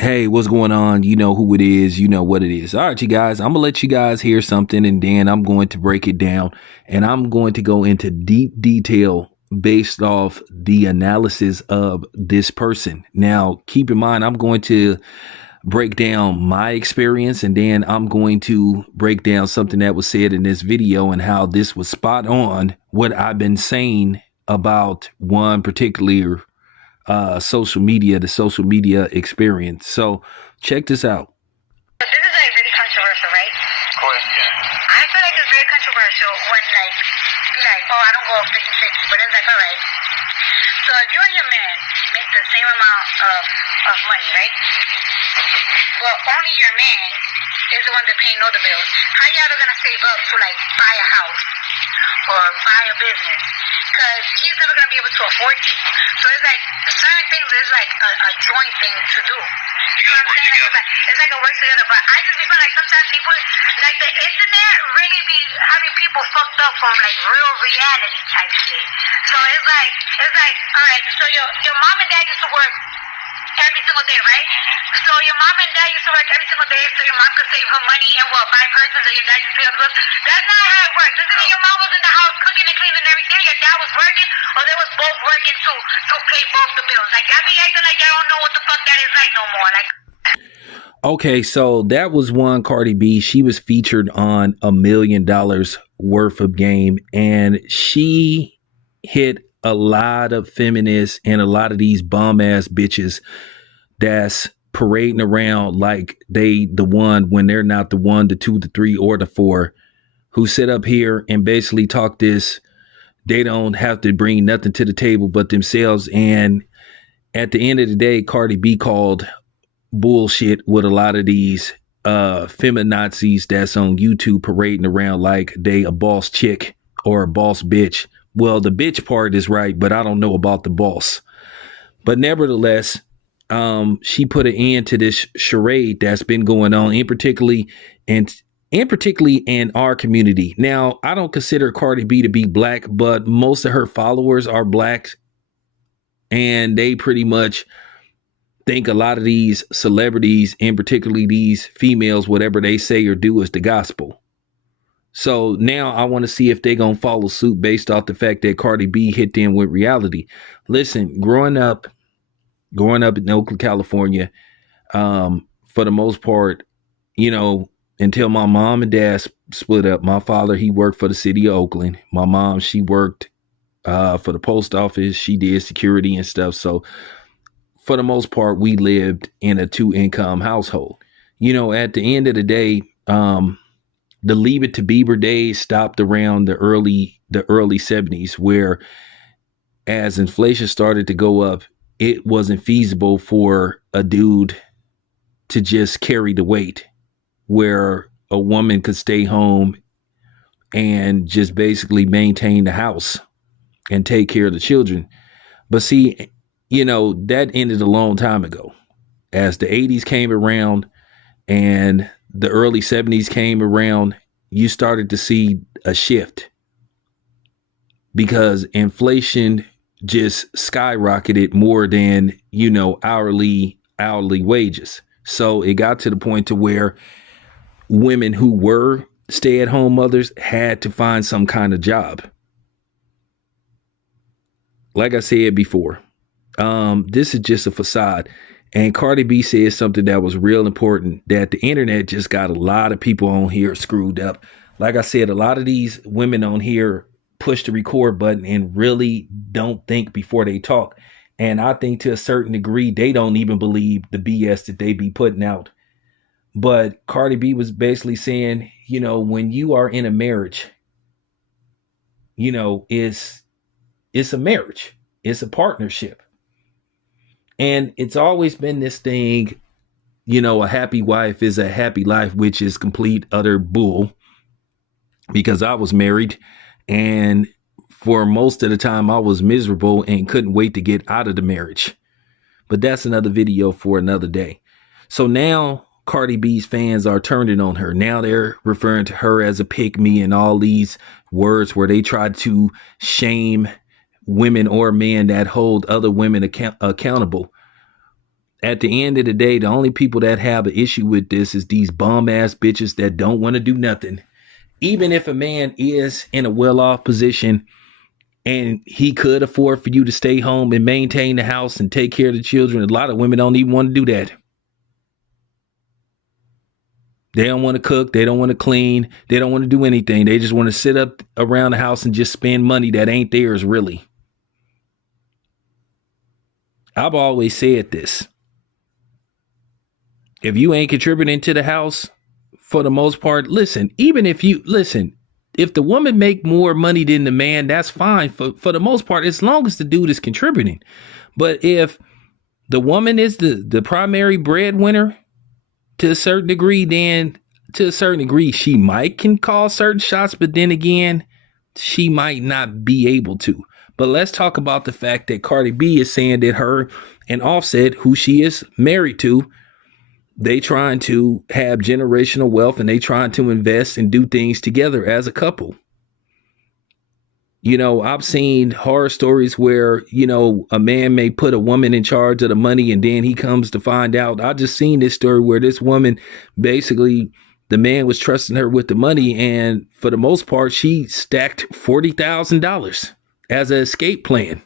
Hey, what's going on? You know who it is. You know what it is. All right, you guys, I'm going to let you guys hear something and then I'm going to break it down and I'm going to go into deep detail based off the analysis of this person. Now, keep in mind, I'm going to break down my experience and then I'm going to break down something that was said in this video and how this was spot on what I've been saying about one particular the social media experience. So check this out. This is like really controversial, right? Of course, yeah. I feel like it's very controversial when like be like, oh, I don't go 50-50, but it's like, all right. So if you and your man make the same amount of money, right? Well, only your man is the one that paying all the bills. How y'all are gonna save up to like buy a house or buy a business? Because he's never gonna be able to afford you. So it's like certain things is like a joint thing to do. You know what I'm saying? Like, it's like a work together. But I just be feeling like sometimes people, like the internet really be having people fucked up from like real reality type shit. So it's like, all right, so your mom and dad used to work every single day, right? So your mom and dad used to work every single day so your mom could save her money and buy purses and your dad just pay all the bills. That's not how it works. Doesn't mean your mom was in the house cooking and cleaning every day. Your dad was working or they was both working to pay both the bills. Like y'all be acting like y'all don't know what the fuck that is like no more. Like Okay, so that was one Cardi B. She was featured on $1 million worth of game and she hit a lot of feminists and a lot of these bum ass bitches that's parading around like they the one when they're not the one, the two, the three, or the four, who sit up here and basically talk this. They don't have to bring nothing to the table but themselves. And at the end of the day, Cardi B called bullshit with a lot of these feminazis that's on YouTube parading around like they a boss chick or a boss bitch. Well, the bitch part is right, but I don't know about the boss. But nevertheless, she put an end to this charade that's been going on, in particularly in our community. Now, I don't consider Cardi B to be black, but most of her followers are black, and they pretty much think a lot of these celebrities, and particularly these females, whatever they say or do is the gospel. So now I want to see if they're going to follow suit based off the fact that Cardi B hit them with reality. Listen, growing up in Oakland, California, for the most part, you know, until my mom and dad split up. My father, he worked for the city of Oakland. My mom, she worked for the post office. She did security and stuff. So for the most part, we lived in a 2-income household. You know, at the end of the day, the Leave It to Beaver days stopped around the early 70s, where as inflation started to go up, it wasn't feasible for a dude to just carry the weight, where a woman could stay home and just basically maintain the house and take care of the children. But see, you know, that ended a long time ago. As the 80s came around and the early 70s came around, you started to see a shift because inflation just skyrocketed more than, you know, hourly wages. So it got to the point to where women who were stay-at-home mothers had to find some kind of job. Like I said before, this is just a facade. And Cardi B said something that was real important, that the internet just got a lot of people on here screwed up. Like I said, a lot of these women on here push the record button and really don't think before they talk. And I think to a certain degree, they don't even believe the BS that they be putting out. But Cardi B was basically saying, you know, when you are in a marriage, you know, it's a marriage. It's a partnership. And it's always been this thing, you know, a happy wife is a happy life, which is complete, utter bull. Because I was married and for most of the time I was miserable and couldn't wait to get out of the marriage. But that's another video for another day. So now Cardi B's fans are turning on her. Now they're referring to her as a pick-me and all these words where they try to shame women or men that hold other women accountable. At the end of the day, the only people that have an issue with this is these bum ass bitches that don't want to do nothing. Even if a man is in a well off position and he could afford for you to stay home and maintain the house and take care of the children, a lot of women don't even want to do that. They don't want to cook. They don't want to clean. They don't want to do anything. They just want to sit up around the house and just spend money that ain't theirs, really. I've always said this. If you ain't contributing to the house, for the most part, listen, if the woman make more money than the man, that's fine for the most part, as long as the dude is contributing. But if the woman is the primary breadwinner to a certain degree, then to a certain degree, she might can call certain shots, but then again, she might not be able to. But let's talk about the fact that Cardi B is saying that her and Offset, who she is married to, they trying to have generational wealth and they trying to invest and do things together as a couple. You know, I've seen horror stories where, you know, a man may put a woman in charge of the money and then he comes to find out. I just seen this story where this woman, basically, the man was trusting her with the money, and for the most part, she stacked $40,000 as an escape plan.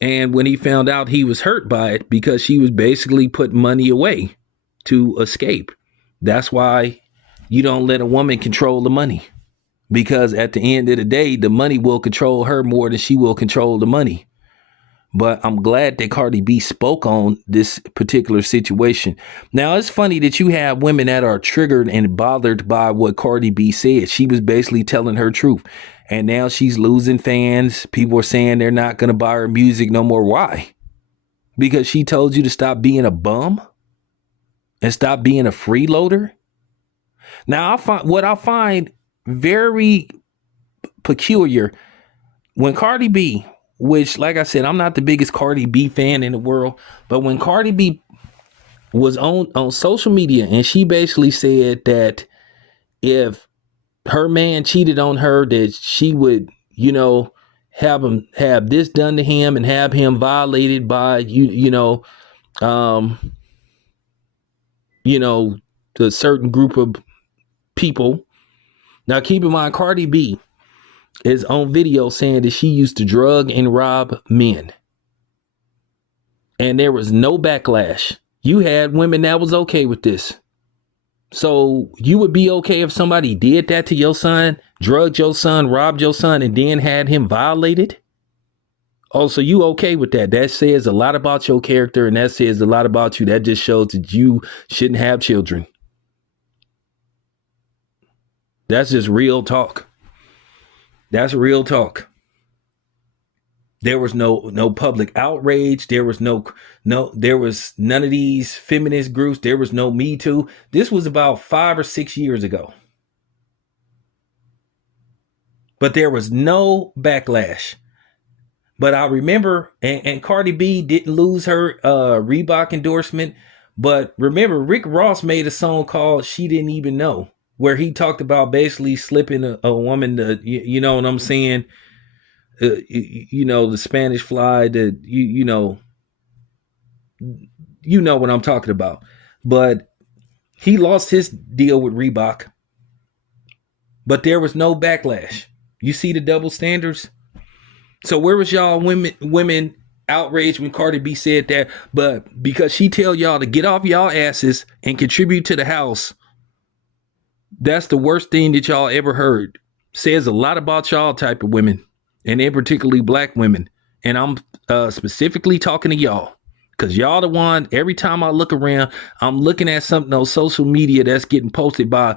And when he found out, he was hurt by it because she was basically putting money away to escape. That's why you don't let a woman control the money, because at the end of the day, the money will control her more than she will control the money. But I'm glad that Cardi B spoke on this particular situation. Now, it's funny that you have women that are triggered and bothered by what Cardi B said. She was basically telling her truth. And now she's losing fans. People are saying they're not going to buy her music no more. Why? Because she told you to stop being a bum and stop being a freeloader. Now, I find very peculiar when Cardi B, which, like I said, I'm not the biggest Cardi B fan in the world, but when Cardi B was on social media and she basically said that if her man cheated on her, that she would, you know, have this done to him and have him violated by the certain group of people. Now, keep in mind, Cardi B is on video saying that she used to drug and rob men, and there was no backlash. You had women that was okay with this. So you would be okay if somebody did that to your son, drugged your son, robbed your son, and then had him violated? Oh, so you okay with that? That says a lot about your character, and that says a lot about you. That just shows that you shouldn't have children. That's just real talk. That's real talk. There was no public outrage. There was there was none of these feminist groups. There was no Me Too. This was about 5 or 6 years ago. But there was no backlash. But I remember, and Cardi B didn't lose her Reebok endorsement. But remember, Rick Ross made a song called She Didn't Even Know, where he talked about basically slipping a woman to, you know what I'm saying? The Spanish fly, you know what I'm talking about. But he lost his deal with Reebok. But there was no backlash. You see the double standards? So where was y'all women outraged when Cardi B said that? But because she tell y'all to get off y'all asses and contribute to the house, that's the worst thing that y'all ever heard. Says a lot about y'all type of women, and in particularly black women. And I'm specifically talking to y'all, because y'all the one, every time I look around, I'm looking at something on social media that's getting posted by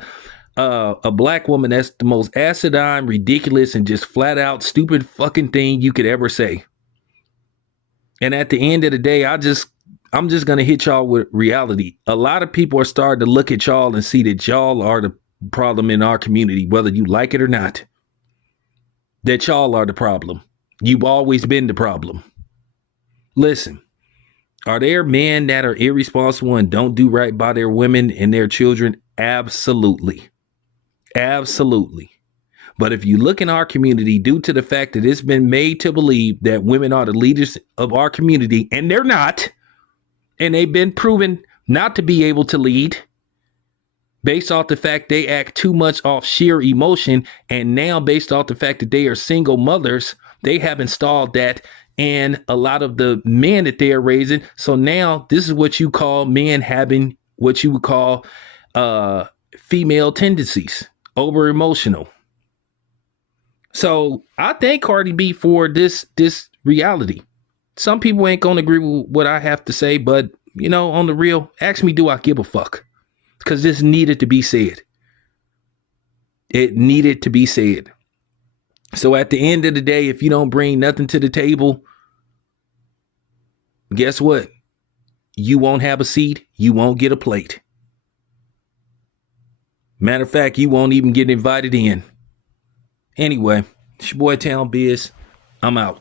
a black woman that's the most acidine, ridiculous, and just flat out stupid fucking thing you could ever say. And at the end of the day, I'm just going to hit y'all with reality. A lot of people are starting to look at y'all and see that y'all are the problem in our community, whether you like it or not. That y'all are the problem. You've always been the problem. Listen, are there men that are irresponsible and don't do right by their women and their children? Absolutely. Absolutely. But if you look in our community, due to the fact that it's been made to believe that women are the leaders of our community, and they're not, and they've been proven not to be able to lead based off the fact they act too much off sheer emotion. And now based off the fact that they are single mothers, they have installed that in a lot of the men that they are raising. So now this is what you call men having what you would call female tendencies, over emotional. So I thank Cardi B for this reality. Some people ain't gonna agree with what I have to say, but you know, on the real, ask me, do I give a fuck? Because this needed to be said. It needed to be said. So at the end of the day, if you don't bring nothing to the table, guess what? You won't have a seat. You won't get a plate. Matter of fact, you won't even get invited in. Anyway, it's your boy Town Biz. I'm out.